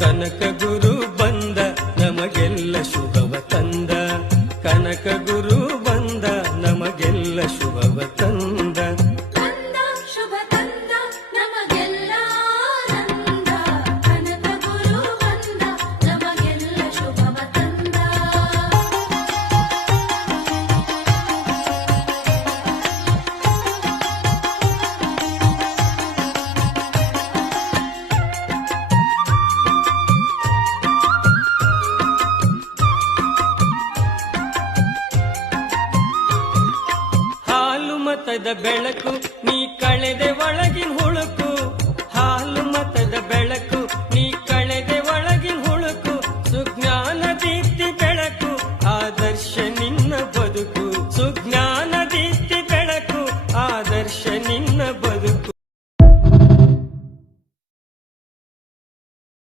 ಕನಕ ಗುರು ಬಂದ ನಮಗೆಲ್ಲ ಶುಭವ ತಂದ, ಕನಕ ಗುರು ಬಂದ ನಮಗೆಲ್ಲ ಶುಭವ ತಂದ. ತಂದ ಶುಭ ತಂದ ನಮಗೆಲ್ಲ ಆನಂದ, ಕನಕ ಗುರು ಬಂದ ನಮಗೆಲ್ಲ ಶುಭವ ತಂದ. ಹಾಲು ಮತದ ಬೆಳಕು